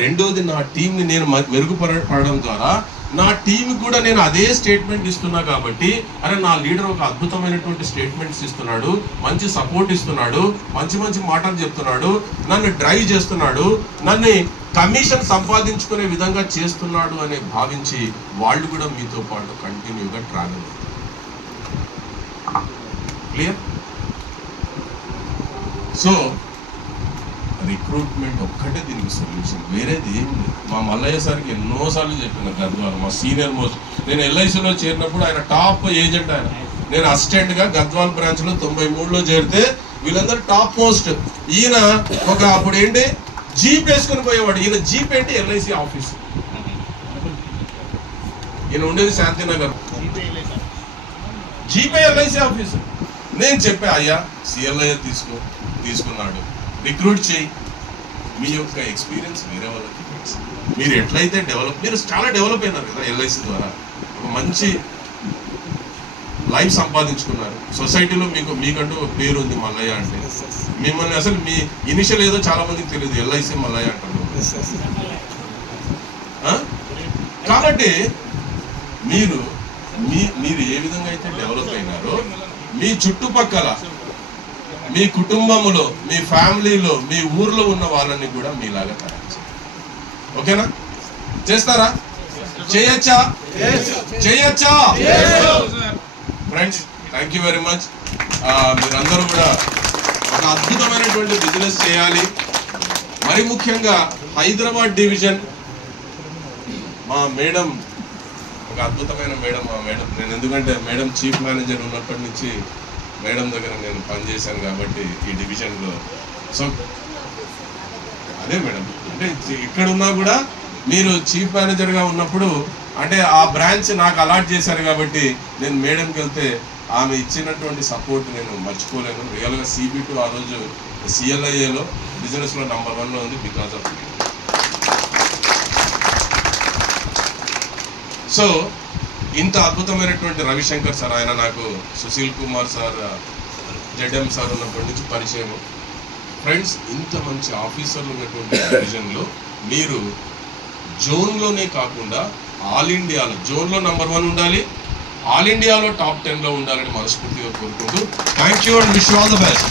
రెండోది, నా టీంని నేను మెరుగుపరచడం ద్వారా నా టీం కూడా నేను అదే స్టేట్మెంట్ ఇస్తున్నా. కాబట్టి అరే నా లీడర్ ఒక అద్భుతమైనటువంటి స్టేట్మెంట్స్ ఇస్తున్నాడు, మంచి సపోర్ట్ ఇస్తున్నాడు, మంచి మాటలు చెప్తున్నాడు, నన్ను డ్రైవ్ చేస్తున్నాడు, నన్ను కమిషన్ సంపాదించుకునే విధంగా చేస్తున్నాడు అని భావించి వాళ్ళు కూడా మీతో పాటు కంటిన్యూగా ట్రావెల్ అవుతారు. క్లియర్? సో రిక్రూట్మెంట్ ఒక్కటే దీనికి సొల్యూషన్, వేరేది ఏం లేదు. మా మల్లయ్య సార్కి ఎన్నోసార్లు చెప్పిన గద్వాల్, మా సీనియర్ మోస్ట్. నేను LICలో చేరినప్పుడు ఆయన టాప్ ఏజెంట్. ఆయన నేను అసిస్టెంట్గా గద్వాల్ బ్రాంచ్లో 93లో చేరితే వీళ్ళందరూ టాప్ మోస్ట్. ఈయన ఒక అప్పుడు ఏంటి జీప్ వేసుకొని పోయేవాడు. ఈయన జీప్ ఏంటి LIC ఆఫీస్. ఈయన ఉండేది శాంతినగర్, జీపే LIC ఆఫీస్. నేను చెప్పా, అయ్యా CLI తీసుకున్నాడు, రిక్రూట్ చేయి. మీ యొక్క ఎక్స్పీరియన్స్ వేరే వాళ్ళకి మీరు ఎట్లయితే మీరు చాలా డెవలప్ అయినారు కదా LIC ద్వారా. ఒక మంచి లైఫ్ సంపాదించుకున్నారు. సొసైటీలో మీకంటూ ఒక పేరు ఉంది మల్లయ్య అంటే. మిమ్మల్ని అసలు మీ ఇనిషియల్ ఏదో చాలా మందికి తెలియదు, LIC మల్లయ్య అంటారు. కాబట్టి మీరు ఏ విధంగా అయితే డెవలప్ అయినారో మీ చుట్టుపక్కల, మీ కుటుంబంలో, మీ ఫ్యామిలీలో, మీ ఊర్లో ఉన్న వాళ్ళని కూడా మీలాగా తయారు చేయాలి. ఓకేనా? చేస్తారా? చేయొచ్చా? Friends, thank you very much. మీరందరూ కూడా ఒక అద్భుతమైనటువంటి బిజినెస్ చేయాలి. మరి ముఖ్యంగా హైదరాబాద్ డివిజన్ మా మేడం ఒక అద్భుతమైన మేడం. మా మేడం నేను ఎందుకంటే మేడం చీఫ్ మేనేజర్ ఉన్నప్పటి నుంచి మేడం దగ్గర నేను పనిచేశాను కాబట్టి ఈ డివిజన్లో. సో అదే మేడం, అంటే ఇక్కడ ఉన్నా కూడా మీరు చీఫ్ మేనేజర్గా ఉన్నప్పుడు అంటే ఆ బ్రాంచ్ నాకు అలాట్ చేశారు కాబట్టి నేను మేడంకి వెళ్తే ఆమె ఇచ్చినటువంటి సపోర్ట్ నేను మర్చిపోలేను. రియల్గా CB2 ఆ రోజు CLIAలో బిజినెస్లో నంబర్ 1లో ఉంది బికాస్ ఆఫ్. సో ఇంత అద్భుతమైనటువంటి రవిశంకర్ సార్, ఆయన నాకు Sushil Kumar sir, ZM sir ఉన్నప్పటి నుంచి పరిచయం. ఫ్రెండ్స్, ఇంత మంచి ఆఫీసర్లు ఉన్నటువంటి డివిజన్లో మీరు జోన్లోనే కాకుండా ఆల్ ఇండియాలో జోన్లో నంబర్ 1 ఉండాలి, ఆల్ ఇండియాలో టాప్ 10లో ఉండాలని మనస్ఫూర్తిగా కోరుకుంటూ thank you and wish you all the best.